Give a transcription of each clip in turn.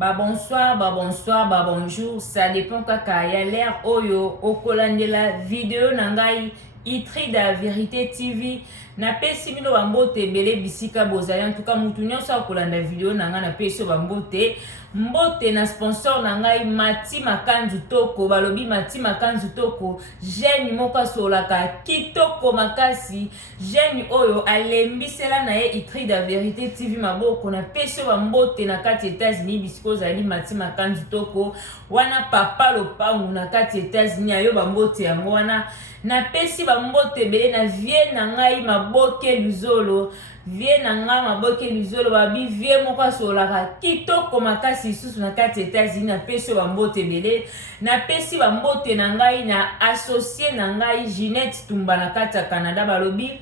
bonsoir, bonsoir, bonjour, ça dépend kaka ya l'air oyo okolandela vidéo nangai Itrida Vérité TV na pesi mino bambote bele bisika bozali en tout cas mutu nyonso akolanda vidéo nanga na pesi bambote mbote na sponsor nangai Mati Makanzu Toko balobi Mati Makanzu Toko jeune moko solaka kitoko makasi jeune oyo alembisela na ye Itrida Vérité TV maboko na pesi bambote na kati États-Unis bisiko zali Mati Makanzu Toko wana papa lopangu na kati États-Unis ayo bambote yango wana na pesi bambote bele na vie na ngai maboke luzolo vie na ngai maboke luzolo babi vie moko solaka kitoko makasi susu na kati États-Unis na pesi bambote bele na pesi bambote na ngai na associé na ngai Ginette Tumba na kati ya Canada balobi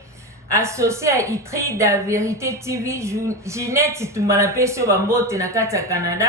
associé à Itrida Vérité TV Ginette Tumba na pesi bambote na kati ya Canada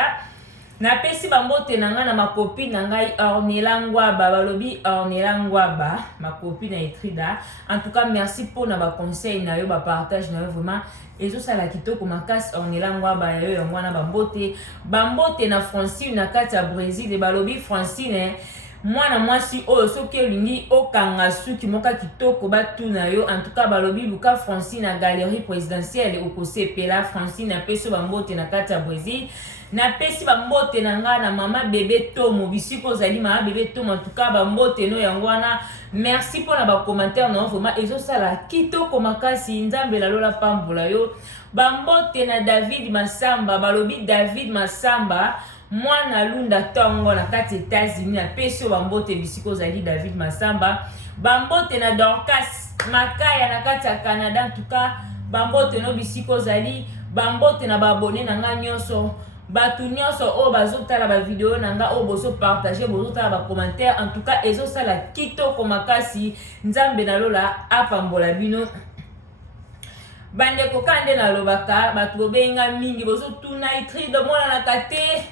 na pesi bambote na nga na makopi na ngai Ornella Ngwaba balobi Ornella Ngwaba makopi na Itrida en tout cas merci pour na ba conseil na yo ba partage na yo vraiment ezo sala kitoko makasi Ornella Ngwaba yo yango na bambote na Francine na kati ya Brésil balobi Francine mwana mwasi oyo soki elingi okanga suki moka kitoko batuna yo en tout cas balobi luka Francine na galerie présidentielle okosepela Francine na peso bambote na kati ya Brésil na pesi bambote na nga na mama bébé Tomo bisiko zali mama bébé Tomo en tout cas bambote no yango wana merci pour na ba commentaire na vraiment ezo sala kitoko makasi nzambe la lola pambola yo bambote na David Masamba balobi David Masamba mwana lunda tongo na kati États-Unis na pesi bambote bisiko zali David Masamba bambote na Dorcas Makaya na kati ya Canada en tout cas bambote no bisiko zali bambote na babone na nga nyonso batu nyonso o bazotala ba vidéo nanga o bozo partager bozotala ba commentaire en tout cas ezo sala kitoko makasi nzambe na lola apambola bino bande ko kande na lobaka batu benga mingi bozo tuna Itrida mona na kate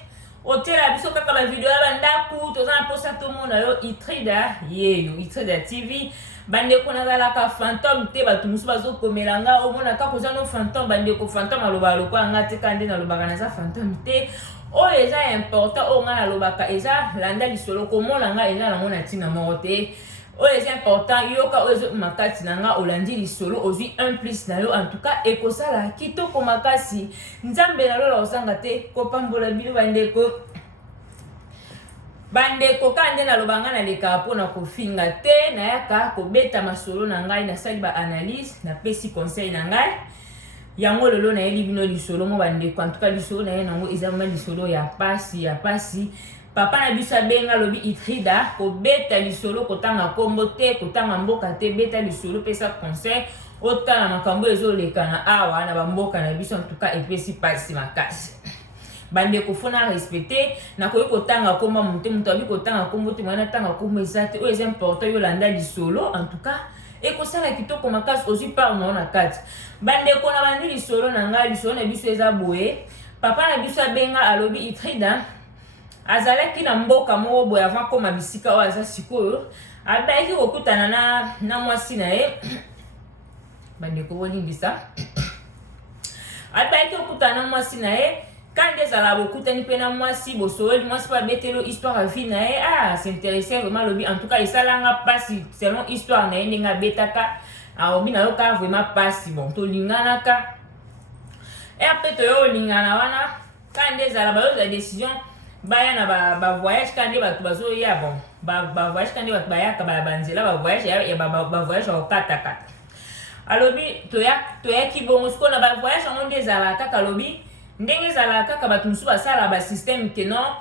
otela biso kaka ba vidéo ya bandaku tozana posa to mona yo Itrida yeyo Itrida TV bande ko nazalaka fantôme te batu musu bazokomelanga omona kaka kozana fantôme bande ko fantôme aloba lokwa ngate kande na lobaka na za fantôme te o eza important o nga na lobaka eza landa lisolo komona nga eza nango na tina moko te o eza important yoka o ezo makati na nga olandi lisolo ozwi 1+ na yo en tout cas ekosala kitoko makasi nzambe na lola osanga te kopambola bino bandeko kande na lobanga na leka po na kofinga te na yaka kobeta masolo na ngai na sali ba analyse na pesi conseil na ngai yango lelo na yeli bino lisolo mo bandeko en tout cas lisolo na ye nango eza ma lisolo ya pasi papa na biso benga lobi Itrida kobeta lisolo kotanga kombo te kotanga mboka te beta lisolo pesa conseil otala makambo ezoleka na awa na bamboka na biso en tout cas epesi pasi makasi bande ko fona respecter na ko kotanga komba mutu abi kotanga kombo te mwana tanga kombo ezate o est important yo landa lisolo en tout cas ekosala kitoko makasi aussi par na kati bande ko na bandi lisolo na nga lisolo na biso eza boye papa na biso benga alobi Itrida azalaki na mboka moko boye avant koma bisika o aza sikoyo abayaki kokutana na mwasi na ye bande ko bolingisa abayaki kokutana na mwasi na ye quand ezala bokutani mpe na mwasi bosoweli mwasi pa betelo histoire ya vie na ye c'est intéressant vraiment lobi en tout cas esalanga pasi selon histoire na ye ndenge abetaka aobi na yo kaka vraiment pasi bon tolinganaka apres toyo olingana wana quand ezala bayoza décision baya na bavoyage quand nde bato bazoya bon bavoyage quand nde bato bayaka banzela bavoyage ya bavoyage bakokatakata alobi toyaki bongo sikoyo na bavoyage yango nde ezala kaka alobi ndenge ezala kaka bato mosusu basala basystème ke non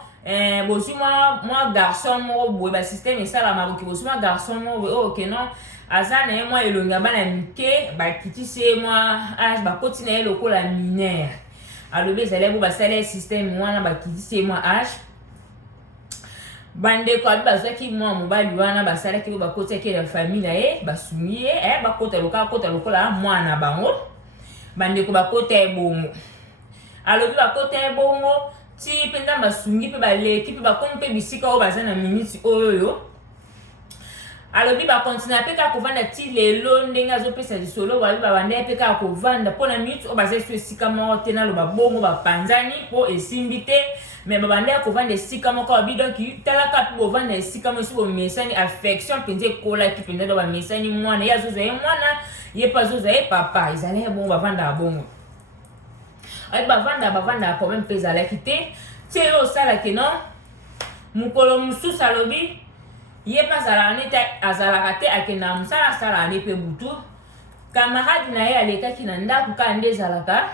bozwi mwa garçon moko boye basystème esalama boke bozwi mwa garçon moko boye oyo ke non aza na ye mwa elongi ya bana mike bakitisi ye mwa age bakoti na ye lokola minere alobi ezali bo basala ye système wana bakitisi ye mwa age bandeko abi bazwaki mwa mobali wana basalaki bo bakotiaki na famille na ye basungi ye bakota lokola mwana bango bandeko bakota ye bongo alobi bakota ye bongo ti mpenza basungi mpe baleki mpe bakomi mpe bisika oyo baza na miniti oyoyo alobi bakontinue mpe kaka kovanda ti lelo ndenge azopesa lisolo babi babanda mpe kaka kovanda mpona minute oyo bazali so esika moko te naloba bongo bapanzani mpo esimbi te me babanda ya kovanda esika moko babi donk talaka mpe bovanda esika moko esi bomesani affection mpenza ekolaki mpenza do bamesani mwana ye azozwa ye mwana ye mpe azozwa ye papa ezali ya bongo bavandaka bongo abi bavandaka problème mpe ezalaki te ti oyo osalaki no mokolo mosusu alobi ye mpe azalaka te akenda mosala asalaka nde mpe butu camarade na ye alekaki na ndako kaka nde ezalaka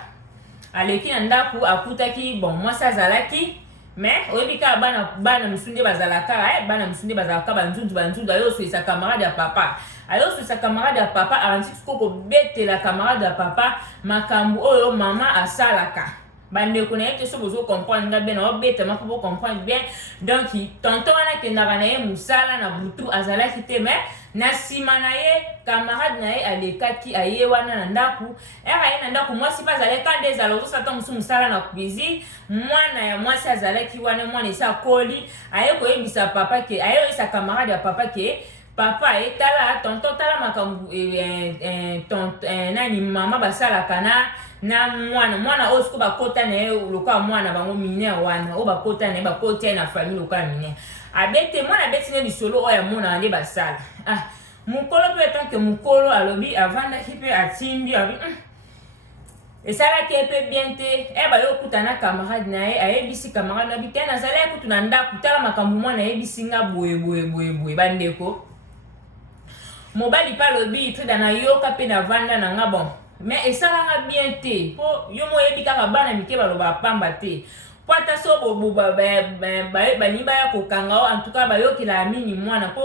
aleki na ndako akutaki bon mwasi azalaki mais oyebi kaka bana mosusu nde bazalaka bana mosusu nde bazalaka banzundu ayosolisa camarade ya papa ayosolisa camarade ya papa arandiki siko kobetela camarade ya papa makambo oyo mama asalaka bandeko na ye te so bozocomprendre nga bien naobetama mpo bocomprendre bien donc tonton wana akendaka na ye mosala na butu azalaki te mais na nsima na ye camarade na ye alekaki aye wana na ndako aye na ndako mwasi mpe azalaki nde ezala ozosala ta mosusu mosala na cuisine mwana ya mwasi azalaki wana mwana esi akoli aye koyebisa papa ke aye oyebisa camarade ya papa ke papa tala tonton tala makambo nani mama basalaka na mwana oyo siko bakota na ye lokola mwana bango minere wana oyo bakota na ye bakota ye na famille lokola minere abete mwana abeti ne lisolo oyo amonaka nde basala mokolo mpe tanke mokolo alobi avandaki mpe atindi abi esalaki ye mpe bien te baye okuta na camarade na ye ayebisi camarade na bi te nazalaki kutu na ndako tala makambo mwana ayebisi nga boye bandeko mobali mpe alobi trida nayoka mpe navanda na nga bon mais esalanga bien te mpo yo moyebi kaka bana mike baloba pamba te po ata so balingi baya kokanga o antuka bayokela mingi mwana mpo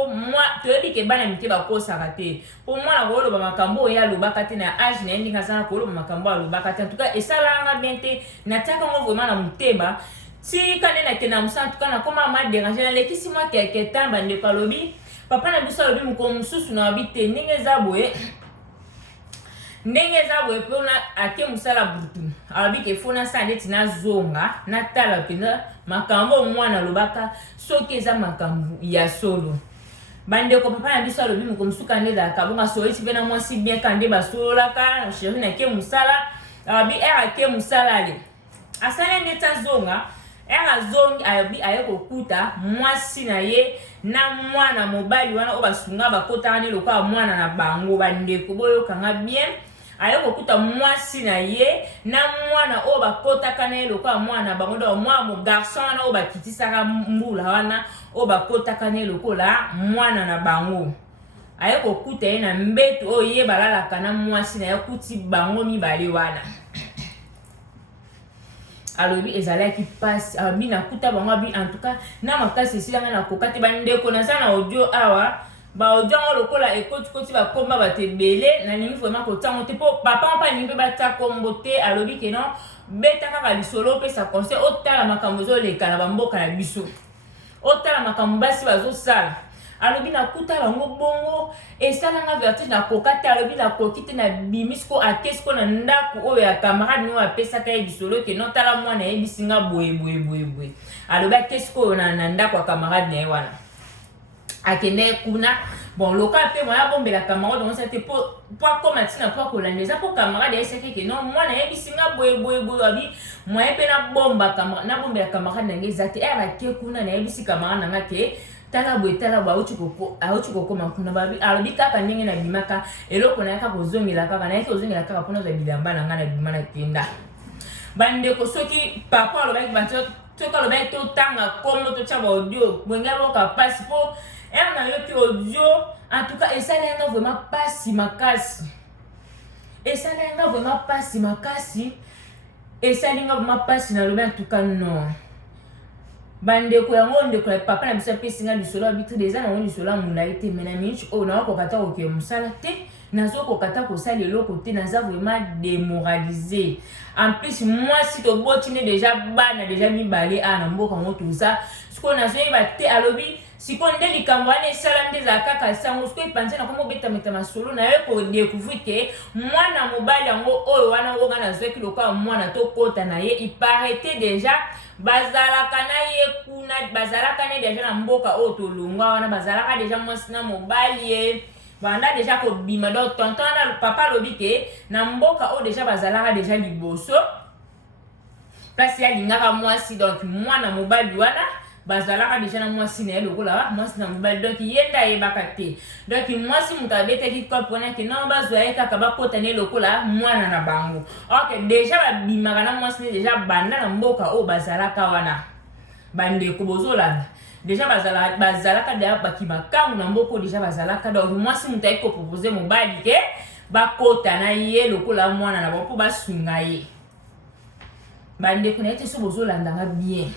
toyebi ke bana mike bakosaka te mpo mwana koloba makambo oyo alobaka te na age na ye ndenge azala koloba makambo alobaka te antuka esalanga bien te natiaka ngo vraimen na motema tika nde nakenda mosala antuka nakoma maderange nalekisi mwa keke tan bandeko alobi papa na biso alobi mokolo mosusu na babi te ndenge eza boye mpona ake mosala butu alobi ke fo nasala ndeti nazonga natala mpenza makambo mwana alobaka soki eza makambo ya solo bandeko papa na biso alobi mokolo mosusu nde ezalaka bonga soyisi mpe na mwasi bien ka nde basololaka sheri nake mosala alobi ake mosala ale asali ndeti azonga azongi aye kokuta mwasi na ye na mwana mobali wana oyo basunga bakotaka ne lokola mwana na bango bandeko boyokanga bien aye kokuta mwasi na ye na mwana oyo bakotaka na ye lokola mwana na bango do mwana mogarson wana oyo bakitisaka mbula wana oyo bakotaka na ye lokola mwana na bango aye kokuta ye na mbeto oyo ye balalaka na mwasi na ye kuti bango mibale wana alobi ezalaki pasi alobi nakuta bango abi en tout cas na makasi esilanga na koka te bandeko naza na audio awa baaudio yango lokola ekotikoti bakoma bato ebele nalingi vraimen kotango te mpo papa mpo alingi mpe bata kombo te alobi ke non beta kaka lisolo opesa conseil otala makambo ezoleka na bamboka na biso otala makambo basi bazosala alobi nakuta bango bongo esalanga vertige na koka te alobi nakoki te na bimisiko akesiko na ndako oyo ya camarade oyo apesaka ye bisolo ke non tala mwana ayebisi nga boye alobi akesiko oyo na ndako ya camarade na ye wana akende kuna bon loka mpe moya bombela camarade onsa te po akoma ntina po akolanda eza po camarade ayesaki ke non mwana ayebisi nga boye abi moya mpe nabombela camarade nange eza te ake kuna nayebisi camarade nanga ke tala boye auti kokoma kuna babi alobi kaka ndenge nabimaka eloko nayaka kozongela kaka nayaki kozongela kaka mpona ozwa bilamba na nga na bima na kenda bandeko soki papa alobaki soki alobaki totanga kombo totya baaudio bwenge boka pasi mpo na yoki audio en tout cas esalanga vraiment pasi makasi esalinga vraiment pasi nalobi en tout cas non bandeko yango ndeko ya papa na biso apesinga lisolo ya bitride eza nango lisolo ya molai te me na minute oyo nakokata kokee mosala te nazokokata kosala eloko te naza vraiment démoralisé en plus mwasi toboti nde deja bana deja mibale na mboka yango toza sikoyo nazoyeba te alobi sikoyo nde likambo wana esala nde ezala kaka sango sikoyo epanze na komobetameta masolo na yo kodécouvrir ke mwana mobali yango oyo wana onga nazwaki lokola mwana tokota na ye iparete deja bazalaka na ye kuna bazalaka ne deja na mboka oyo tolongwa wana bazalaka deja mwasi na mobali ye banda deja kobima donc tonton na papa alobi ke na mboka oyo deja bazalaka deja liboso place alingaka mwasi donc mwana mobali wana bazalaka deja na mwasi na ye lokola mwasi na mobali donc ye nde ayebaka te donc mwasi moto abetaki kope wana ke non bazwa ye kaka bakota ne lokola mwana na bango ok deja babimaka na mwasi ne deja banda na mboka oyo bazalaka wana bandeko bozolanda deja bazalaka deja bakimakangu na mboka oyo deja bazalaka donc mwasi moto ayeki kopropose mobali ke bakota na ye lokola mwana na bango mpo basunga ye bandeko na ye te so bozolandanga bien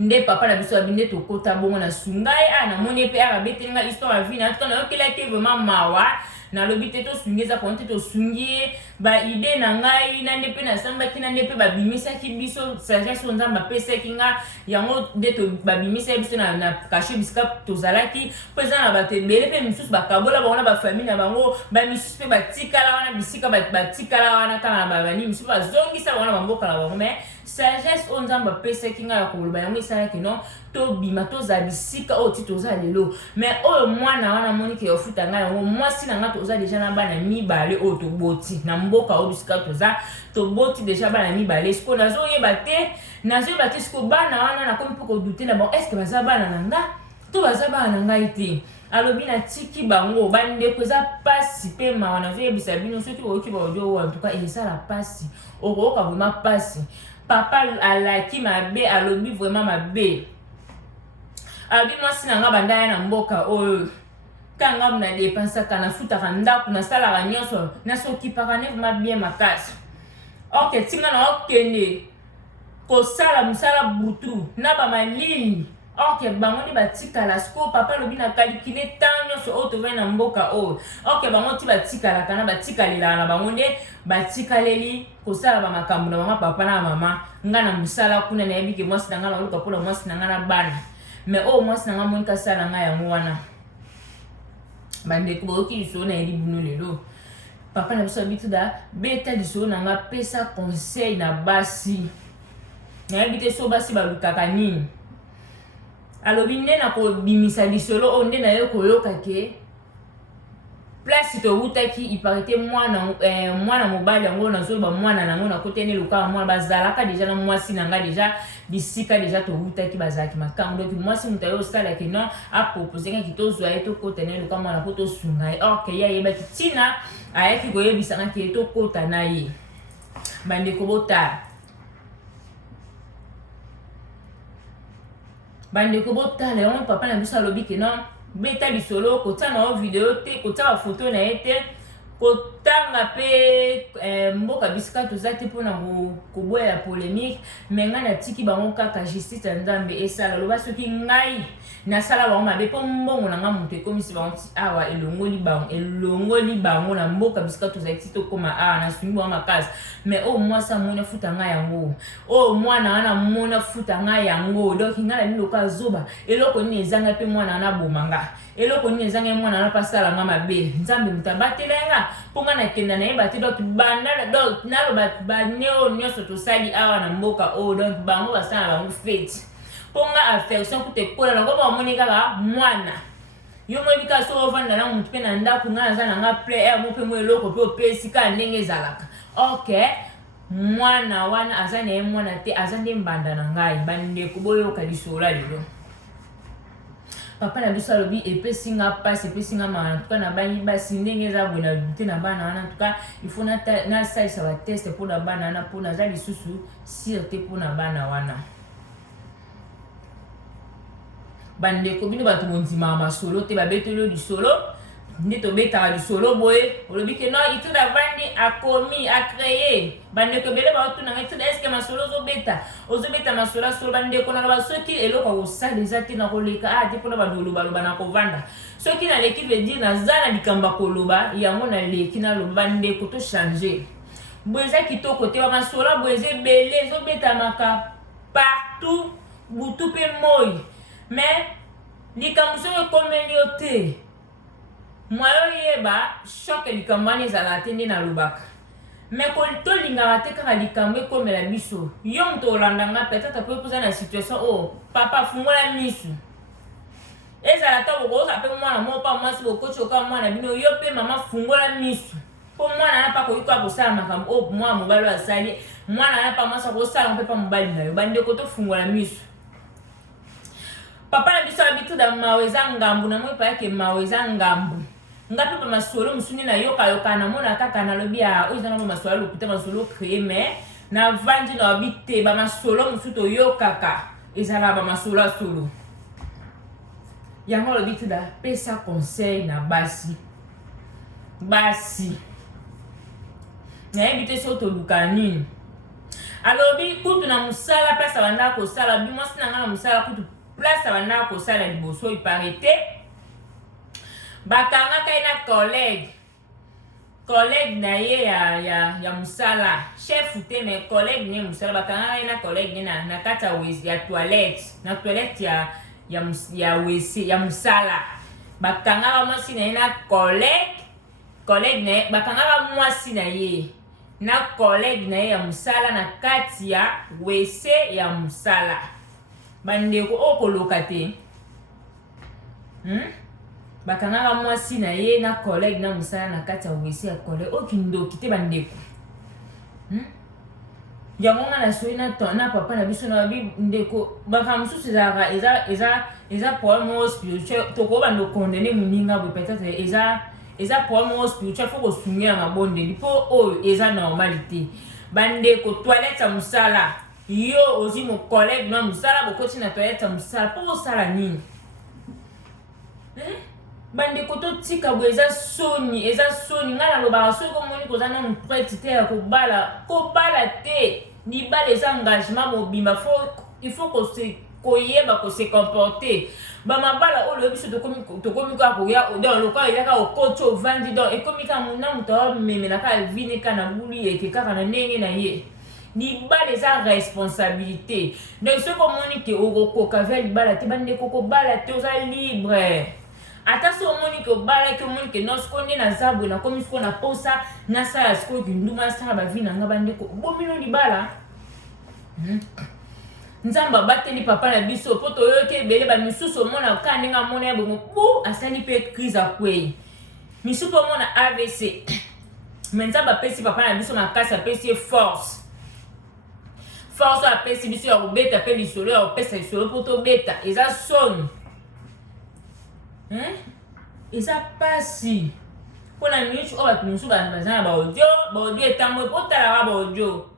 nde papa na biso abinde tokota bongo na sungai namoni pe akabetelinga histoire ya vie na tuka nayokelaki vraiment mawa nalobi te tosungi eza pona te tosungi baide na ngai na nde mpe nasambaki na nde mpe babimisaki biso sagesse oyo nzambe apesaki nga yango nde babimisaki biso na kashe bisika tozalaki mpo eza na bato ebele mpe misusu bakabola bango na bafamille na bango bamisusu mpe batikala wana bisika batikala wana kaka na babani misusu bazongisa bango na bamboka na bango mais sagesse oyo nzambe apesaki nga ya koloba yango esalaki non tobima tozala bisika oyo ti toza lelo mais oyo mwana wana monike yofuta ngai yango mwasi na nga toza deja na bana mibale oyo toboti na mboka oyo bisika toza toboti deja bana mibale siko nazoyeba te siko bana wana nakomi mpo kodute na bango eske baza bana na nga to baza bana na ngai te alobi natiki bango bandeko eza pasi mpe mawa nazoyebisa bino soki oyoki baodio oyo antuka ezala pasi okoyoka vraiment pasi papa alaki mabe alobi vraiment mabe alobi mwasi na nga banda ya na mboka oyo kanga muna depensaka nafutaka ndako nasalaka nyonso nasokipaka ne vraiment bien makasi ok tinga na okende kosala mosala butu na bamalili ok bango nde batikala siko papa alobi na kalikile ntango nyonso oyo tovai na mboka oyo ok bango ti batikalaka na batikalelaka na bango nde batikaleli kosala bamakambo na mama papa na mama nga na mosala kuna nayebi ke mwasi na nga naoluka mpona mwasi na nga na bana mais oyo mwasi na nga monika sala nga yango wana bandeko boyoki lisolo na yeli bino lelo papa na biso abituda beta lisolo na nga pesa conseil na basi nayebi te so basi balukaka nini alobi nde na kobimisa lisolo oyo nde na ye koyoka ke place towutaki iparete mwana mobali yango nazoloba mwana nango nakotene lokaka mwana bazalaka deja na mwasi na nga deja bisika deja towutaki bazalaki makango donc mwasi moto aye osalaki non aproposengaki tozwa ye tokota na ye loka mwana mpo tosunga ye or ke ye ayebaki ntina ayaki koyebisanga ke tokota na ye bandeko botala bandeko botala yango papa na biso alobi ke non beta lisolo kota na video te kota ba photo na ye te kotanga pe mboka bisika toza te mpona koboya polémique mais ngai natiki bango kaka justice ya nzambe esala loba soki ngai nasala bango mabe mpo mbongo na ngai moto ekomisi bango ti awa elongoli bango na mboka bisika tozali ti tokóma awa nasungi bango makasi mais oyo mwasi amoni afuta ngai yango oyo mwana wana amoni afuta ngai yango donc ngai na liloka azoba eloko nini ezanga mpe mwana wana aboma nga eloko nini ezanga mwana wana mpe asala nga mabe nzambe moto abatela nga mpo ngai nakenda nayeba te donc banda donc naloba bane oyo nyonso tosali awa na mboka oyo donc bango basala bango feti mpo ngai affection kuta ekola nango bamoni kaka mwana yo moyebi kaka so ovanda na motu mpe na ndako ngai naza na nga play mo mpe mo eloko mpe opesi kaka ndenge ezalaka ok mwana wana aza na ye mwana te aza nde mbanda na ngai bandeko boyoka lisola lelo papa na biso alobi epesi nga pasi epesi nga mawa na tuka na bangi basi ndenge eza boye na bute na bana wana tuka ifo nasalisa bateste mpo na bana wana mpo naza lisusu sire te mpo na bana wana bandeko bino bato bondimaka masolo te babeteli lisolo nde tobetaka lisolo boye olobi ke no itude avandi akomi acreye bandeko ebele baotunanga itude eske masolo ozobeta masolo asolo bandeko naloba soki eloko akosala eza te na koleka te mpona bandolobaloba na kovanda soki naleki vedire naza na likambo koloba yango naleki naloba bandeko tochange boye eza kitoko te bamasolo boye eza ebele ezobetamaka partout butu mpe moi mais likambo soki ekomeli yo te mwayo yeba shoke likambo wana ezala te nde nalobaka mais ko to lingaka te kaka likambo ekomela biso yo moto olandanga peut-être po poza na situation oh papa fungola misu ezala ta bokoza mpe mwana moko pa mwasi bokoti oka mwana bino yo mpe mama fungola misu po mwana na pa koyika kosala makambo o mwana mobali asali mwana na pa mwasi akosala mpe pa mobali na yo bandeko tofungola misu papa na biso habitude ya mawe eza ngambu na moi payake mawe eza ngambu nga mpe bamasolo mosu nde nayokayoka namona kaka nalobi ya oyo eza nango masolo alokuta masolo crée mais na vandi na lobi te bamasolo mosu toyokaka ezala bamasolo ya solo yango alobi te dapesa conseil na basi nayebi te so toluka nini alobi kutu na mosala place abandaka kosala bi mwasi na nga na mosala kutu place abandaka kosala liboso ipare te bakangaka ye na collègue na ye ya mosala chef te mais collègue ne mosala bakangaka ye na collègue ne na kati ya toilette ya wc ya mosala bakangaka mwasi na ye na collègue na ye bakangaka mwasi na ye na collègue na ye ya mosala na kati ya wc ya mosala bandeko okoloka te bakangaka mwasi na ye na collègue na mosala na kati ya wc ya collègue okindoki te bandeko yango nga na soyi na papa na biso na babi ndeko baka mosusu ezalaka eza problème spirituel tokobanda okondene moninga boye peut-être eza problème spirituel fo kosungira mabondeli mpo oyo eza normalité bandeko toilette ya mosala yo ozi mo collègue na mosala bokoti na toilette ya mosala mpo kosala nini bandeko totika boye eza soni ngai nalobaka soki omoni koza nanu prêtre te ya kobala te libala eza engagement mobimba il faut koyeba kose comporter bamabala oyo biso tokomi kaka koya don lokola ezaka okoti ovandi don ekomi kaka na moto amemela kaka vine kaka na buli eke kaka na ndenge na ye libala eza responsabilité donc soki omoni ke okokoka via libala te bandeko kobala te oza libre ata so omoni ke obalaki omoni ke non sikoyo nde naza boye nakomi sikoyo na posa nasala sikoyo kinduma nasala bavi na nga bandeko bomino libala nzambe abateli papa na biso mpo toyoki ebele bamisusu omona ka ndenge amona ya bongo pu asali mpe crise akwei misusu mpe omona avc me nzambe apesi papa na biso makasi apesi ye force oyo apesi biso ya kobeta mpe lisolo ya kopesa lisolo mpo tobeta eza soni eza pasi mpona minute oyo bato mosusu baza na baaudio etamboye mpo otalaka baaudio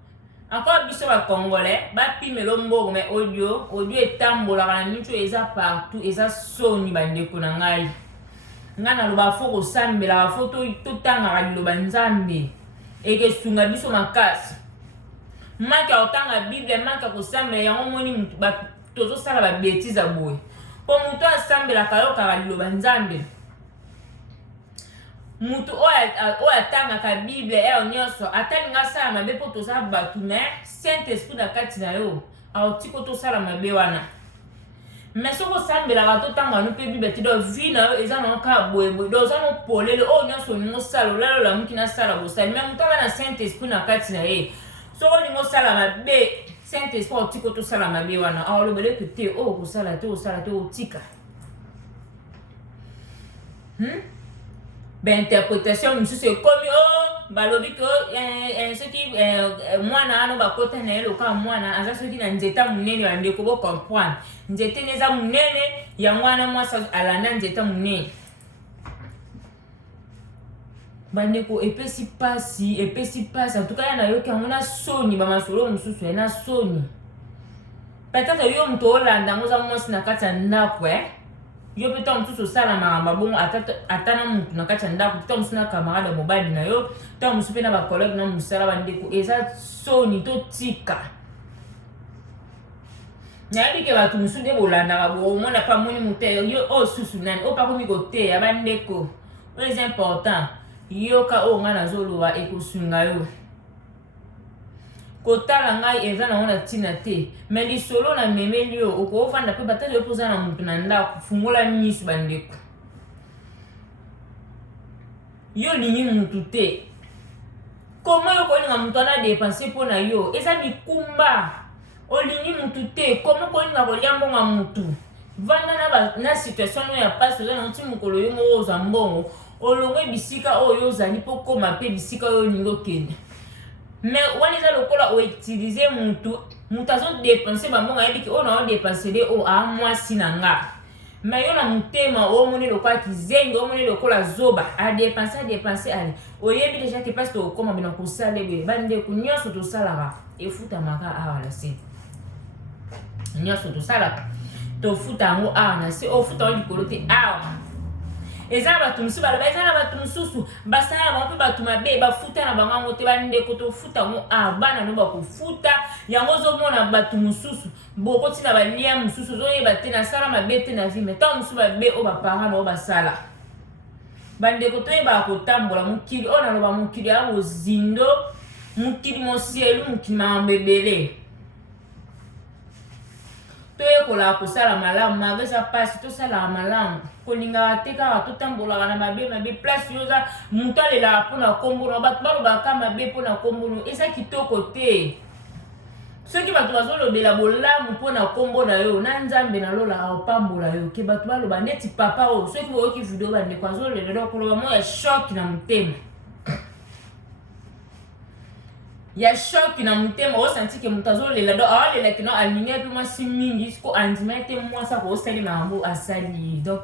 encore biso bacongolais bapimela mbongo me audio etambolaka na minute oyo eza partout eza soni bandeko na ngai naloba fo kosambelaka fo totangaka liloba nzambe ekesunga biso makasi maki ya kotanga bible maki ya kosambela yango moni tozosala babetiza boye po moto asambelaka yokaka liloba nzambe mutu oyo atangaka bible eyo nyonso atalinga asala mabe mpo toza bato me saint esprit na kati na yo aotiko tosala mabe wana me soki osambelaka totangano mpe bible ti do vi na yo eza nango kaka boyeboye do oza nopolele oyo nyonso olingi osala olala olamuki nasala bosali me moto aza na saint esprit na kati na ye soki olingi osala mabe saint esprit aotiko tosala mabe wana aolobeleke te oyo kosala te otika interprétation misusu ekomi balobi ke soki mwana ano bakota na ye loka mwana aza soki na nzeta monene bandeko bocomprendre nzete ne eza monene yango wana mwasi alanda nzeta monene bandeko epesi pasi antuka ya nayoki yango na soni bamasolo mosusu ya na soni peut-être yo moto olanda yango oza mwasi na kati ya ndako yo mpe ntango mosusu osala makambo bongo ata na motu na kati ya ndako ntango mosusu na camarade ya mobali na yo ntango mosusu mpe na bacollege na mosala bandeko eza soni totika nayebi ke bato mosusu nde bolandaka bomona mpa moni moteyo yo oyo susu nani oyo pakomi koteya bandeko oyo eza important yoka oyo ngai nazoloba ekosunga yo kotala ngai eza nango na ntina te me lisolo na memeli yo okofanda mpe batali yo mpoza na motu na ndako fungola miso bandeko yo lingi motu te Comment yo kolinga mutu ana dépenser pour na yo? Eza bikumba. Olingi mutu te. Comment kolinga kolia mbonga mutu? Vanda na situation no ya passe oza na nti mukolo yo mo oza mbongo. Olongwe bisika oyo ozali po koma pe bisika oyo olingi okende. Mais wana eza lokola o utiliser mutu azo dépenser bambongo ayebi ki oyo na o dépenser de o a mwasi na nga. Mais yo na mutema omoni lokola kizengi omoni lokola zoba a dépenser ali. Oyebi déjà que parce que okoma bina kosala ebe bande ku nyonso tosalaka efutamaka awa na se. Nyonso tosalaka tofuta yango awa na se ofuta yango likolo te awa. Eza batu mususu baloba eza na batu mususu basala bango mpe batu mabe bafuta na bango yango te bandeko tofuta yango awa bana no bakofuta yango ozomona batu mususu bokoti na balia mususu ozoyeba te nasala mabe te na vie mais ntango mosusu babe oyo baparent na oyo basala bandeko toyebaka kotambola mokili oyo naloba mokili ya bozindo mokili mosielu mokili makambo ebele toyekolaka kosala malamu mageza pasi tosalaka malamu kolingaka te kaka totambolaka na mabe place yoza moto alelaka mpona kombono bato balobaka mabe mpona kombono eza kitoko te soki bato bazolobela bolamu mpona kombo na yo na nzambe nalolaka opambola yo ke bato baloba neti papa oyo soki boyoki video bandeko azolela koloba mo ya shoki na motema ya shoki na motema osanti ke moto azolela do awalela kino alingi mpe mwasi mingi siko andima ete mwasi akosali makambo asali donc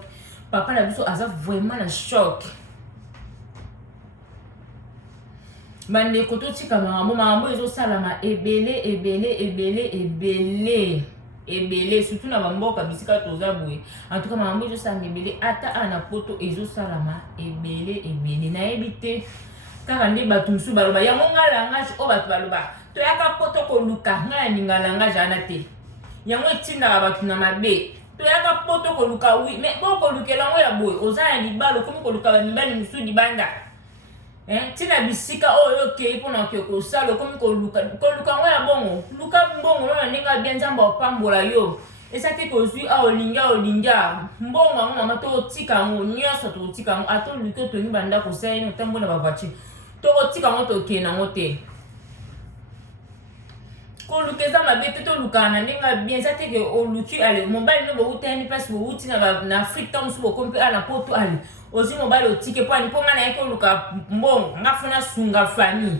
papa na biso aza vraiment na shock bandeko totika makambo ezosalama ebele surtout na bamboka bisika toza boye en tout cas makambo ezosalama ebele ata ana poto ezosalama ebele nayebi te kaka nde bato mosusu baloba yango nga langage oyo bato baloba toyaka poto koluka nga ya ninga langage ana te yango etindaka bato na mabe toyaka poto koluka wi mais po kolukela yango ya boye oza ya libala okomi koluka bamibali mosusu libanda ntina bisika oyo okei mpona oke kosala okomi koluka yango ya bongo luka mbongo nona ndenge abia nzambe opambola yo esa te kozwi olingi mbongo yango mama tokotika yango nyonso tokotika yango atoluki otongi bandako osalini otambo na bavoiture tokotika yango tokende yango te koluka eza mabe te tolukaka na ndenge bien eza te ke oluki ale mobali no boutani mpasi bouti na afrique ntango mosusu bokomi mpe ala poto ale ozwi mobali otike mponi mpo nga na ye koluka mbongo nga funa sunga famille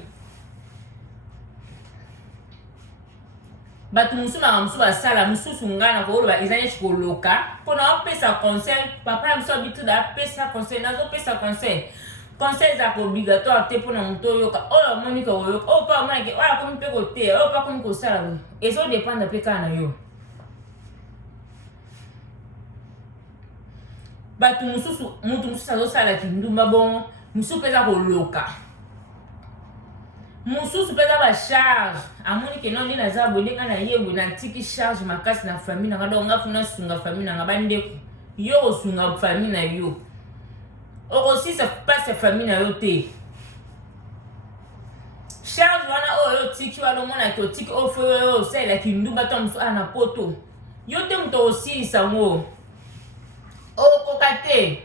bato mosusu makambo mosusu basala mosusu nga na koloba eza neti koloka mpona opesa conseil papa na biso habitude apesa conseil nazopesa conseil ezaka obligatoire te mpona moto oyoka oyo omoni koyoka oyo mpe omonake oyo akomi mpe koteya oyo mpe akomi kosala boye ezodepanda mpe kaka na yo bato mosusu mutu mosusu azosala kindumba bongo mosusu mpe eza koloka mosusu mpe eza bacharge amoni ke non nde naza boye ndenge na ye boye natiki charge makasi na famille nanga donc nga funa sunga famille nanga bandeko yo kosunga famille na yo okosisa pasi ya famille na yo te charge wana oyo otiki wana omonaki otiki ofo oyo osalelaki ndumba to mosusu ana poto yo te moto osilisa ngo okoka te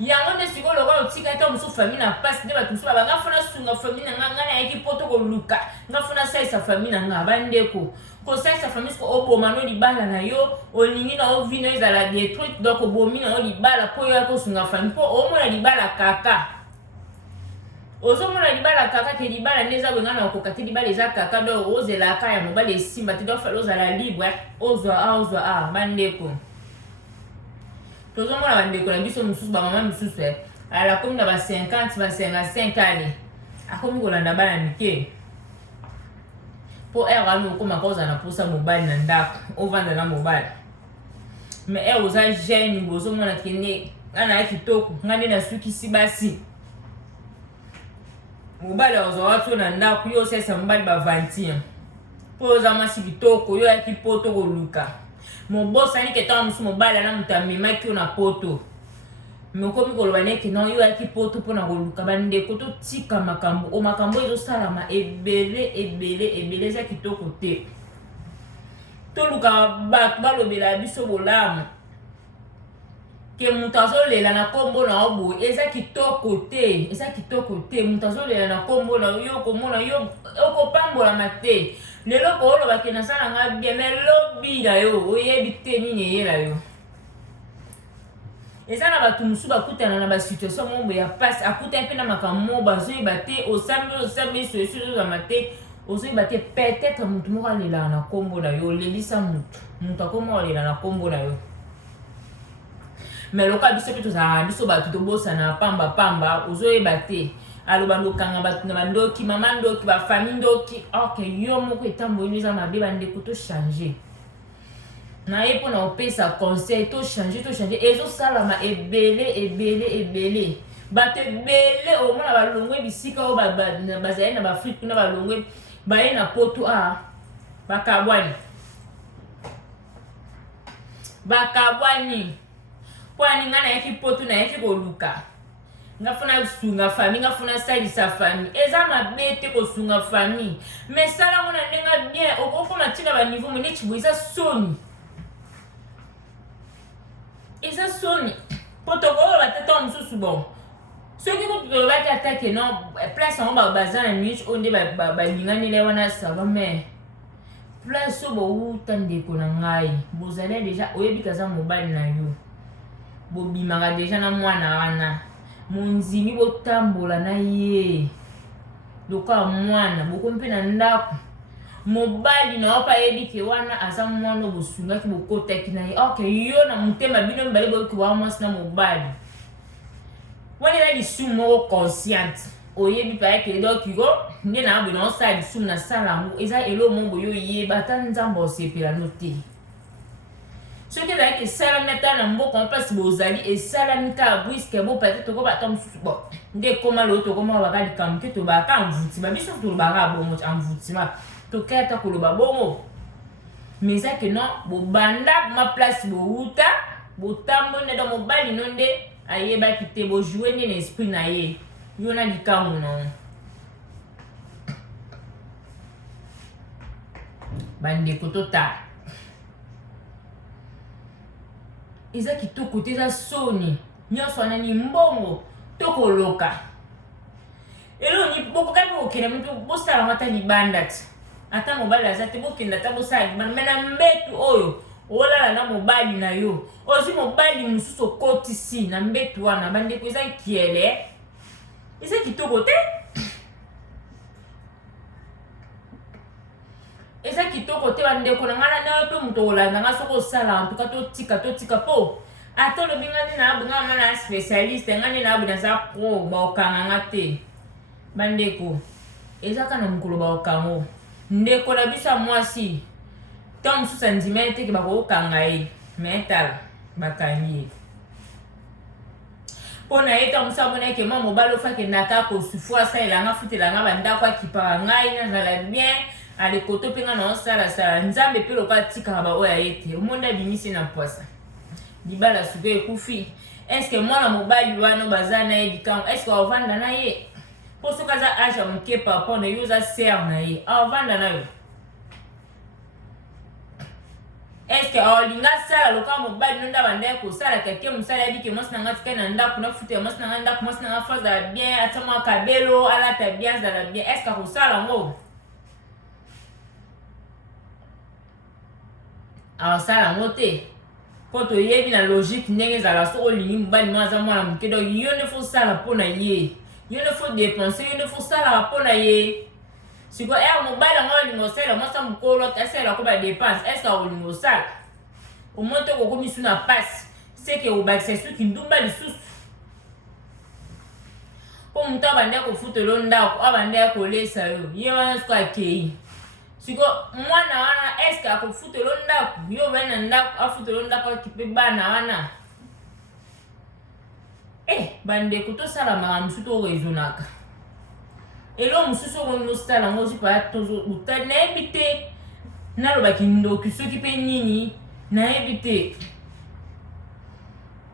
yango nde sikoyo lokola otika ete mosusu famille na pasi nde bato mosusu baba nga funa sunga famille na nga nayaki poto koluka nga funa salisa famille na nga bandeko kosalisa famille siko oboma no libala na yo olingi na ovi no ezala détruite donc obomi na yo libala mpo yo yaki osunga famille mpo omona libala kaka ozomona libala kaka te libala nde eza bwenga na okoka te libala eza kaka donc ozelaka ya mobali esimba te donc fale ozala libre ozwa a bandeko tozomona bandeko na biso mosusu bamama mosusu ala komi na ba 50 ba 55 ale akomi kolanda bana mike mpo ere wana okomaka ozala na mposa mobali na ndako ovanda na mobali mais ere oza jeune bozomona kende nga na ya kitoko nga nde nasukisi basi mobali azwa wati na ndako yo osalisa mobali bavantir mpo oza mwasi kitoko yo yaki poto koluka mobosani ke ntango mosusu mobali ana moto amemaki yo na poto mokomi koloba neke non yo yaki poto mpona koluka bandeko totika makambo ezosalama ebele eza kitoko te toluka bato balobela biso bolamu ke mutu azolela na kombo na yo boye eza kitoko te mutu azolela na kombo na yo komona yo okopambolama te lelo koolobake nasala nga bien me lobi na yo oyebi te nini eyela yo eza na bato mosusu bakutana na basituation mombo ya pasi akutani mpe na makambo bazoyeba te osambi solution ozozama te ozoyeba te peut-être mutu moko alelaka na kombo na yo olelisa mutu akoma alela na kombo na yo me loka biso mpe tozalaka biso bato tobosana pamba ozoyeba te aloba ndokanga bato na bandoki mama ndoki bafamille ndoki ok yo moko etamboyino eza mabe bandeko tochange na ye mpo na opesa conseil tochange ezosalama ebele bato ebele omona balongwe bisika oyo bazali na baafrike kuna balongwe baye na poto bakabwani mpo aninga nayaki poto nayaki koluka ngafuna sunga famille ngafuna salisa famille eza mabe te kosunga famille mais sala ngo na ndenga bien okokoma ntina baniveau moneti boye eza soni mpo tokoloba te ntango mosusu bon soki kutu tolobaki atake non place yango baza na minute oyo nde balinganile wana sava mais place oyo bowuta ndeko na ngai bozali deja oyebi kaza mobali na yo bobimaka deja na mwana wana monzimi botambola na ye lokola mwana bokomi mpe na ndako mobali na opa yebi ke wana aza mwana bosungaki bokotaki na ye ok yo na motema bino mibale boyoki wa mwasi na mobali wana eza lisumu moko consciente oyebi payeke edokiko nde na abwe na osala lisumu na sala yango eza elo moko boyo oyeba ata nzambe osepelano te soki ezalaki esalami ata na mboka mpasi bozali esalami kaka briske bo peut-être tokoba ata mosusu bon nde ekoma lelo tokoma baka likambo ke tobaka envoutima biso tolobaka bongo envoutima tokaya ata koloba bongo mais eza ke non bobanda ma place bowuta botambo nde don mobali no nde ayebaki te bojoue nde na esprit na ye yo na likambo na bandeko totala eza kitoko te eza soni nyonso wana ni mbongo tokoloka eloni bokokaki bokenda mpe bosalanga ata libanda ti ata mobali aza te bokenda ata bosala libanda me na mbetu oyo olala na mobali na yo ozwi mobali mosusu okotisi na mbetu wana bandeko eza kiele eza kitoko te eza kitoko te bandeko na ngai nayo mpe moto kolanda nga soki osala antuka totika mpo ata olobi nga nde naabwenga mama na spécialiste nga nde naabwe naza pro baokanga nga te bandeko eza kaka na mokolo baokango ndeko na biso ya mwasi ntango mosusu andima ye teke bakokanga ye me tala bakangi ye mpo na ye ntango mosusu abona eke mwa mobali ofakendaka kosufu asalelanga futelanga bandako akipaka ngai nazala bien alekoto mpe nga na osalasala nzambe mpe loka atikaka baoyo aye te omonde abimisi na poisa libala suka ekufi eske mwana mobali wana baza na ye likambo eske aovanda na ye mpo soki aza age ya moke papa na yo oza ser na ye aovanda na yo eske aolinga sala loka mobali no nde abanda ye kosala kake mosala yabike mwasi na nga tika na ndako nafutela mwasi na nga ndako mwasi na nga fo azala bien ata mwa kabelo alata bien azala bien eske akosala ngo aosala yango te mpo toyebi na logique ndenge ezala soki olingi mobali mo aza mwana moke donc yo nde fosala mpo na ye yo nde fo dépense yo nde fosalaka mpo na ye siko mobali yango olingi osala mwasa mokolo asalaka ko badepense estce olingi osala omoi te kokomi su na pasi seke obakisa soki ndumba lisusu mpo moto abandi kofutela ndako abandi kolesa yo ye wana siko akei siko mwana wana eske akofutela ndako yo vai na ndako afutela ndako akipe bana wana bandeko tosala makambo mosusu toraisonaka elo mosusu okomi osala yango ozwi paya tozotali nayebi te nalobaki ndoki soki mpe nini nayebi te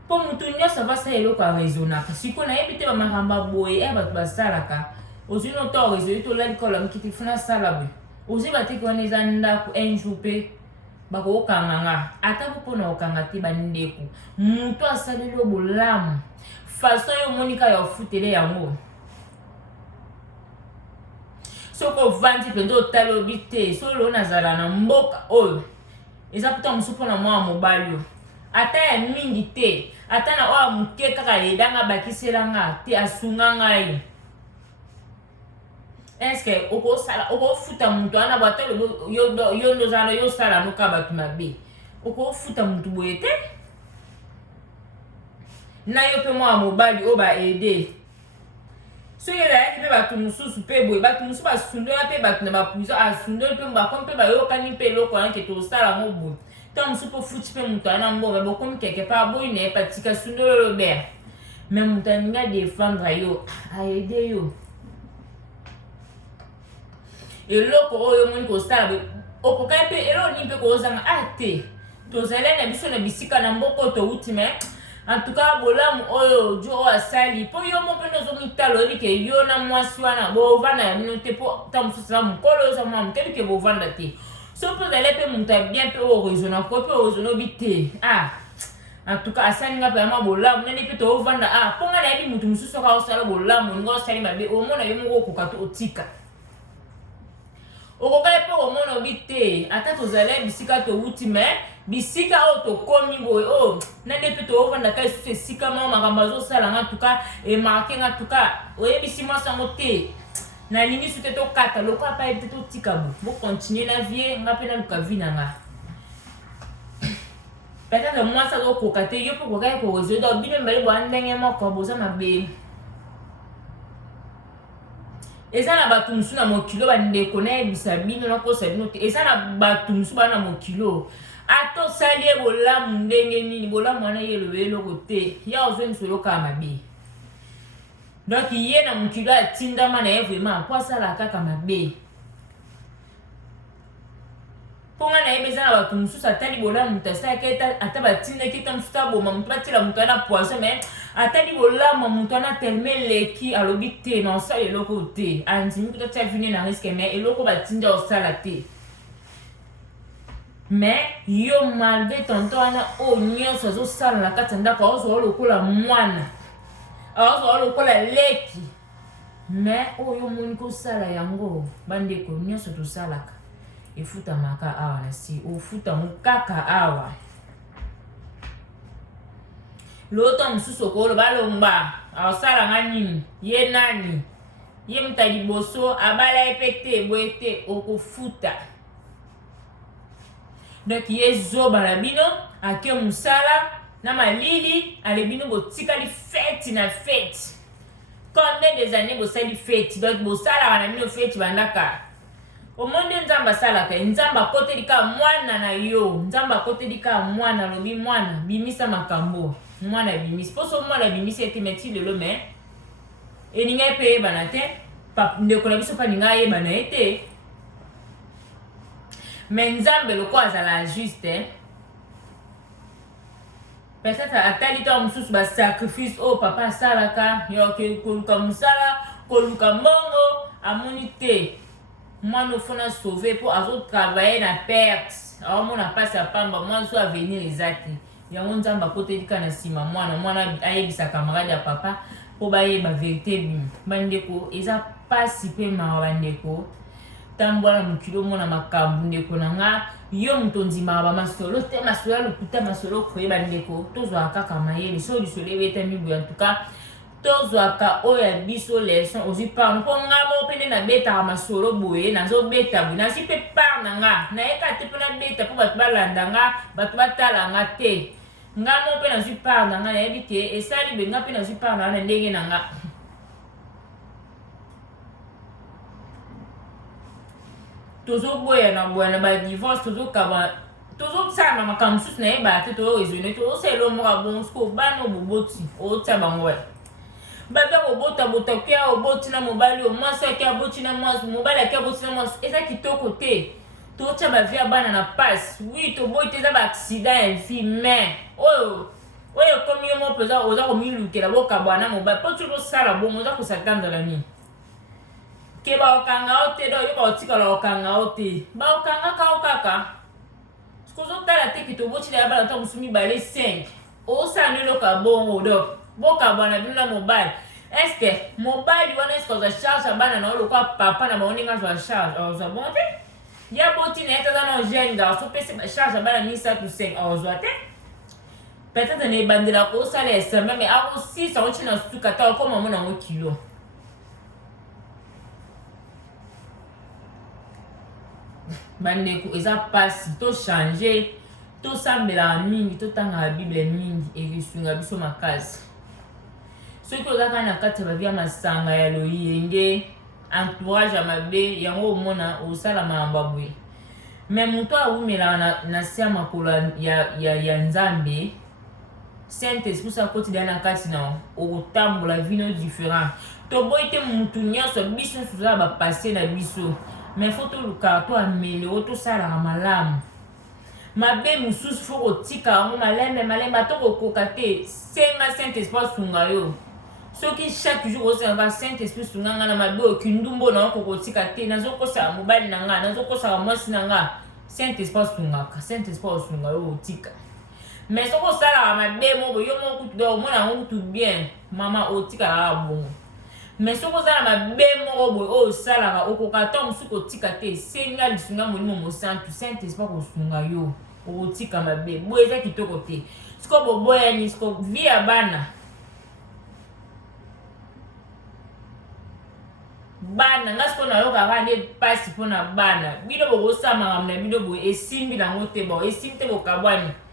mpo motu nyonso avasala eloko araisonaka siko nayebi te bamakambo boye bato basalaka ozwi nota oraisoni tolalika olamiki te funa sala boye ozwi bateki wana eza ndako un jour mpe bakokanga nga ata mpona okanga te bandeko mutu asaleli yo bolamu façon yo monika ya ofutele yango soki ovandi mpenza otali obi te so lelo nazala na mboka oyo eza puta mosu mpona mwa mobali yo ata ya mingi te ata na oyo moke kaka ledanga bakisela nga te asunga ngai eske okofuta mutu wana bwata yo ndozala yosala noka bato mabe okofuta mutu boye te na yo mpe mwa mobali oyo baede soki ezalaki mpe bato mosusu mpe boye bato mosusu basundola mpe bato na bapuiso asundoli mpe bakomi mpe bayokani mpe eloko wana ke tosala yango boye ntango mosusu mpe ofuti mpe moto wana mbongo bokomi keke pa boyi na ye patika sundoli lobert me moto aningi adefendre yo aede yo eloko oyo moni kosala okokai mpe eloko nini mpe kozanga te tozali na biso na bisika na mboka oyo touti me en tout cas bolamu oyo jo oyo asali mpo yo mo mpe nozomitala oyebi ke yo na mwasi wana bovanda ya bino te mpo ta mosusu eza mokolo oyo eza mwa moke yebi ke bovanda te so mpe ozali mpe moto abien mpe oyo orezona ko mpe orezona obi te en tout cas asali nga mpe ya mwa bolamu nani mpe toovanda mpo nga nayebi motu mosusu oka osala bolamu oninga osali mabe omona yo moko okoka to otika okokai mpe omona obi te ata tozali bisika touti me bisika oyo tokomi boye oyo nande mpe toovandaka lisusu esika mao makambo azosala nga tuka emarke nga tuka oyebisi mwasi yango te nalingi su te tokata lokola pa yebi te totika bokontinue na vie nga mpe naluka vi na nga peut-être mwasi azokoka te yo mpe okokai korezoda bino mibale bwa ndenge moko boza mabe eza na bato mosusu na mokilo bandeko nayebisa bino nakosa bino te eza na bato mosusu bana mokilo ata osali ye bolamu ndenge nini bolamu wana ye eloba eloko te ya ozongisa elokaka mabe donc ye na mokilo atindama na ye vraimen mpo asala kaka mabe mpo nga nayebi eza na bato mosusu atali bolamu moto asalaki ata batindaki ta mosusu aboma moto batila moto wana poison mais atali bolamu moto wana telema eleki alobi te na osala eloko te andimi mpe tatia vine na riske mais eloko batindi osala te mais yo malgré tonto wana oyo nyonso azosala na kati ya ndako azozwa lokola mwana azozwa lokola leki mais oyo omoni kosala yango bandeko nyonso tosalaka efutamaka awa na si ofutamu kaka awa loto mosusu okoloba alongba aosalanga nini ye nani ye muta liboso abala ye mpe te boye te okofuta donc ye zoba na bino ake mosala na malili ale bino botikali feti na feti combien des années bosali feti donc bosalaka na bino feti bandaka omondi nzambe asalaka nzambe akotelika mwana na yo nzambe akotelika mwana alobi mwana bimisa makambo mwana bimisi mposo mwana bimisi ete meti lelo me eninga mpe yebana te ndeko na biso mpa ninga yebana ye te me nzambe loko azala juste peut-être atali to mosusu basacrifice oyo papa asalaka yoke koluka mosala koluka mbongo amoni te mwana ofona sauve mpo azotravaille na perte aomona mpasi ya pamba mwana so avenir eza te yango nzambe akotelika na nsima mwana ayebisa camarade ya papa mpo bayeba verité bino bandeko eza mpasi mpe mawa bandeko tambola mokili omona makambo ndeko na nga yo moto ndimaka bamasolo te masolo ya lokuta masolo koyeba ndeko tozwaka kaka mayele so lisolo ebetami boye antuka tozwaka oyo ya biso leson ozwi par mpo nga mo mpe nde nabetaka masolo boye nazobeta boye nazwi mpe par na nga nayeka te mpo nabeta mpo bato balanda nga bato batala nga te nga mo mpe nazwi par na nga nayebi ke esali boye nga mpe nazwi par na nga na ndenge na nga tozoboyana boyana badivorce tozosala makambo mosusu nayebaka te tozoresone tozosala omoka bonsko bana oboboti otia bango bavia kobota ke oboti na mobali oyo mwasi ake aboti na mwasi mobali ake aboti na mwasi eza kitoko te totia bavia bana na pasi wi toboyi te eza baaksida ya vie mais oyo ekomi yo mo mpenza oza komilukela bokabwana mobali mpo ti tosala bongo oza kosatandala nini ke baokanga o te do yo baotikala okanga o te baokangaka o kaka kozotala te ke tobotila ya bana ntango mosusu mibale 5 osala nini oka bongo donc bokabwana bino na mobali eske mobali wana eske ozwa charge ya bana na yo lokwa papa na bango ndenge azwa charge ozwa bon te ya boti na ye taza na jeune garçon mpe charge ya bana 1305 ozwa te peut-être na ebandela kosala esame me akosisa ngo ntina suka ta okoma mo nango kilo bandeko eza pasi tochange tosambelaka mingi totangaka bible mingi ekisunga biso makasi soki ozaka na kati ya bavi ya masanga ya loyenge entourage ya mabe yango omona osala makambo ya boye me moto awumelaka na se ya makolo ya nzambe saint esprit akotilia na kati na okotambola vino différent toboyi te mutu nyonso biso nyonso tozala bapase na biso me fo tolukaka to amelio tosalaka malamu mabe mosusu fo kotika yango malembe ato kokoka te senga saint esprit asunga yo soki chaque jour osengaka saint esprit sunga nga na mabe okindumbo na yo kokotika te nazokosaka mobali na nga nazokosaka mwasi na nga saint esprit asungaka saint esprit asunga yo otika mais soko osalaka mabe moko yo moko omona yango kutu bien mama otikalaka bongo mais soko ozala mabe moko boye oyo osalaka okoka to mosusu kotika te senga lisunga molimo mosantu saint esprit kosunga yo okotika mabe boye eza kitoko te siko boboyani siko vi ya bana nga siko nayokaka nde pasi mpona bana bino bokosala makambo na bino boye esimbi nango te bo esimbi te bokabwani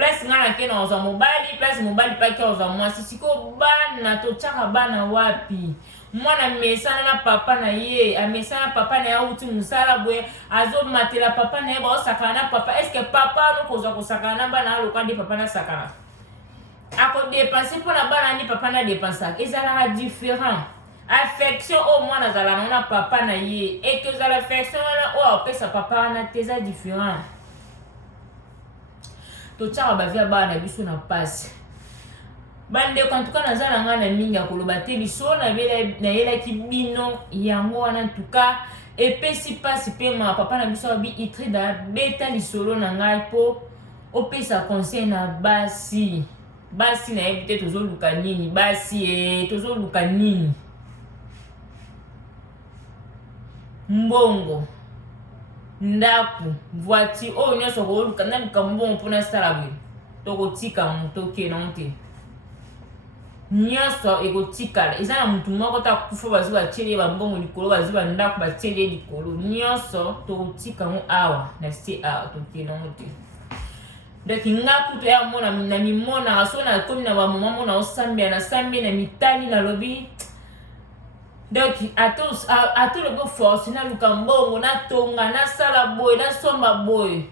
place nga nake na ozwa mobali place mobali paki ozwa mwasi siko bana totyaka bana wapi mwana mesana na papa na ye amesana papa na ye auti mosala boye azomatela papa na ye baosakana na papa eske papa anokozwa kosakana na bana aloka nde papa nasakana akodepanse mpona bana nde papa nadepensaka ezalaka différent affection oyo mwana azalaka na papa na ye ekozala affection wana oyo apesa papa wana te eza différent totyaka bavi ya bana na biso na pasi bandeko antuka naza na ngai na mingi ya koloba te liso nayelaki bino yango wana ntuka epesi pasi mpe ma papa na biso abi Itrida beta lisolo na ngai mpo opesa conseil na basi nayebi te tozoluka nini basi tozoluka nini mbongo ndako voiture oyo nyonso koluka naluka mbongo mpona sala boye tokotika moto okena te nyonso ekotikala eza na mutu moko takufa bazwi batieli ye bambongo likolo bazwi bandako batieli ye likolo nyonso tokotika ngo awa na se awa tokena ngo te donc nga kutu ya mona na mimonaka so nakomi na bamoma mona osambela nasambi na mitali nalobi donc ato lobo force naluka mbongo natonga nasala boye nasomba boye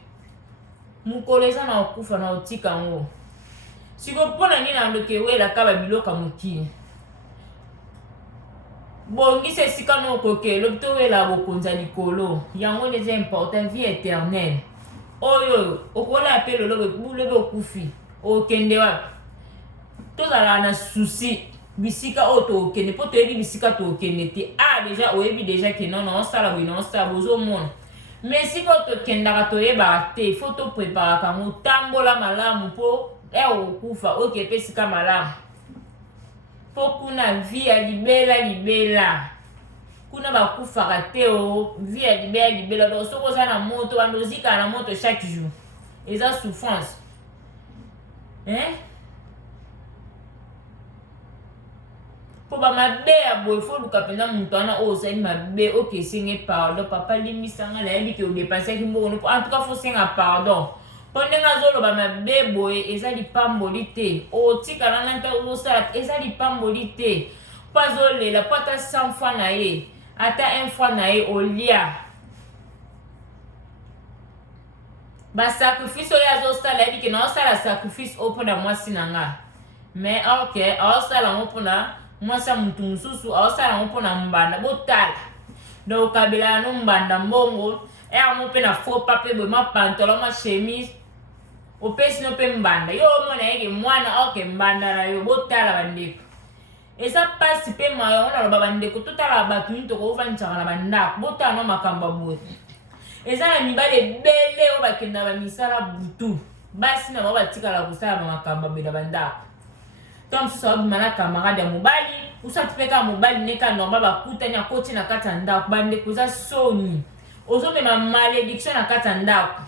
mokolo eza na okufa na otika ngo siko mpona nini nandoki ewelaka babiloka mokili bongisa esika na okoke lobi towela bokonza likolo yango nde eza important vie éternelle oyo okola mpe lobi okufi okende wapi tozalaka na susi bisika oyo tokende mpo toyebi bisika tokende te deja oyebi deja ke nono osala boye na osala bozomona mais sika oyo tokendaka toyebaka te fo topreparaka yango tambola malamu mpo okufa oke pe sika malamu mpo kuna vi ya libela kuna bakufaka te vi ya libela donc soki oza na moto bando ozikala na moto chaque jour eza souffrance mpo bamabe ya boye fo luka mpenza moto wana oyo ozali mabe oke esenge pardon papa limisanga nayebi ke odepensaki mbongo mpo en tout cas fo senga pardon mpo ndenge azoloba mabe boye eza lipamboli te otikala na nta ozosala eza lipamboli te mpo azolela mpo ata 100 fois na ye ata 1 fois na ye olia basacrifice oyo azosala yebi ke naosala sacrifice oyo mpona mwasi na nga mais ok aosala yango mpona mwasi ya mutu mosusu aosala yango mpona mbanda botala donc okabela yano mbanda mbongo yango mpe na faux pa mpe boye mapantalon machemise opesi no mpe mbanda yo omona yeke mwana oke mbanda na yo botala bandeko eza pasi mpe mayango naloba bandeko totala bato nini tokofandisaka na bandako botala no makambo boye eza na mibale ebele oyo bakenda ba misala butu basi na batikala kusala makambo bela bandako to mosusu babima na camarade ya mobali usati mpe kaka mobali neka normal bakutani akoti na kati ya ndako bandeko eza soni ozomema malédiction na kati ya ndako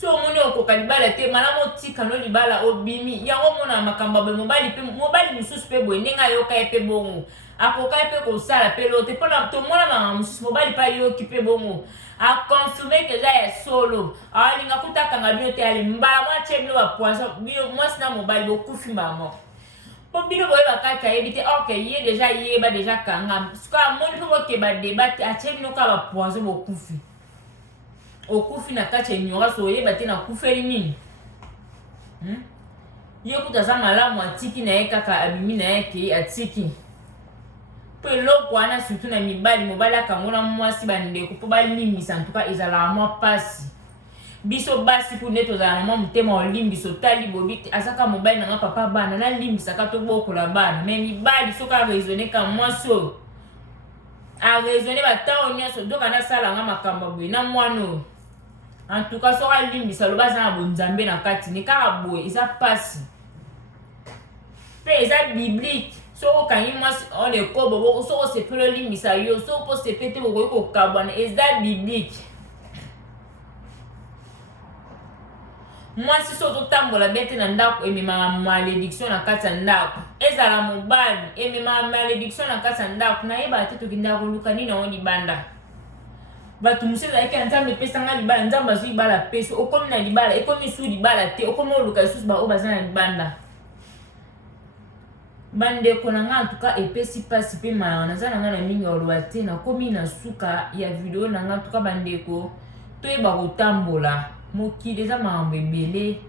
so omoni okoka libala te malamu otika no libala obimi yango mona makambo boye mobali mosusu mpe boye ndenge ayoka ye mpe bongo akoka ye mpe kosala mpe lo te mpona tomona mama mosusu mobali mpe ayoki mpe bongo akonfirme ke eza ya solo alinga kutakanga bino te ale mbala mwatie bino bapoison bino mwasi na mobali bokufi mbala moko mpo bino boyeba kaka ayebi te ok ye deja yeba deja kanga sikoyo amoni mpe bokeba deba te atie bino kaka bapoison bokufi okufi na kati ya ignorance oyeba te nakufeli nini ye kuta aza malamu atiki na ye kaka abimi na ye ke atiki mpo eloko wana surtout na mibali mobali akangola mwasi bandeko mpo balimisa ntuka ezalaka mwa pasi biso basi mpo nde tozala na mwa motema olimbiso otali bobi te azaka mobali nanga papa bana nalimbisaka tobokola bana me mibali soki araisonne ka mwasi oyo araisonne batango nyonso doka nasalanga makambo boye na mwana oyo en tout cas soki alimbisa loba aza na bonzambe na kati ne kaka boye eza pasi mpe eza biblique soki okangi mwasi on ekobo soki osepeli olimbisa yo soki mpo sepe te bokoki kokabwana eza biblique mwasi so totambola bete na ndako ememaka malédiction na kati ya ndako ezala mobali ememaka malédiction na kati ya ndako nayebaka te tokendaka koluka nini yango libanda bato mosusu ezalaki ya nzambe epesanga libala nzambe azwi libala pesi okomi na libala ekomi su libala te okomi oluka lisusu baoyo baza na libanda bandeko na nga antuka epesi mpasi mpe mayawa naza na nga na mingi ya oloba te nakomi na suka ya video na nga antuka bandeko toyeba kotambola mokili eza makambo ebele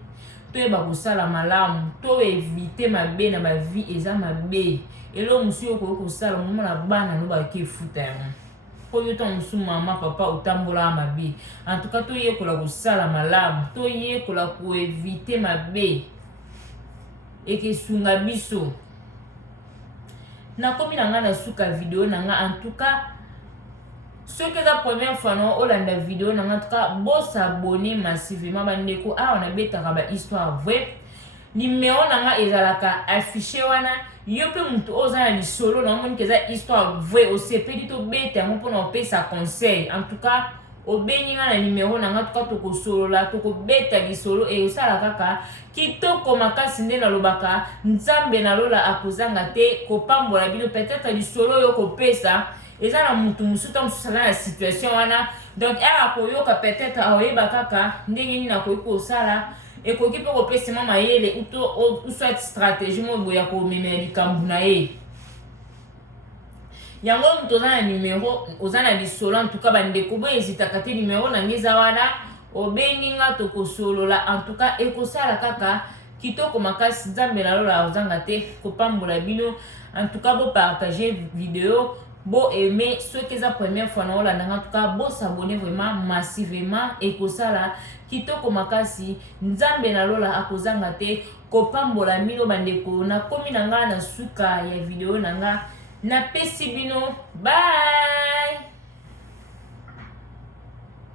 toyeba kosala malamu toevite mabe na bavie eza mabe elo mosusu yo okoki kosala momona bana no bake efuta yango oyo to mosusu mama papa otambola mabe antuka toyekola kosala malamu toyekola koevite mabe ekesunga biso nakomi na nga na suka video na nga antuka soki eza première fois na olanda video na nga antuka bosabone massivement bandeko awa nabetaka bahistoire vrai nimero na nga ezalaka affiché wana yo mpe moto oyo oza na lisolo na omoni ke eza histoire vrai osepeli tobeta yango mpona opesa conseil en tout cas obengi nga na nimero na nga tuka tokosolola tokobeta lisolo esala kaka kitoko makasi nde nalobaka nzambe nalola akozanga te kopambola bino peut-être lisolo oyo kopesa eza na mutu mosusu ta mosusu aza na situation wana donc ela koyoka peut-être aoyeba kaka ndenge nini akoki kosala ekoki mpe kopesema mayele uswat stratégie mo boya komemela likambo na ye yango moto oza na numero oza na lisolo en tout cas bandeko boye ezitaka te numero na nge eza wana obengi nga tokosolola en tout cas ekosala kaka kitoko makasi nzambe nalola ozanga te kopambola bino en tout cas bopartage video bo aimer soki eza première fois na olandanga en tout cas bosabone vraiment massivement ekosala kitoko makasi nzambe nalola akozanga te kopambola bino bandeko nakomi na nga na suka ya video na nga napesi bino bye.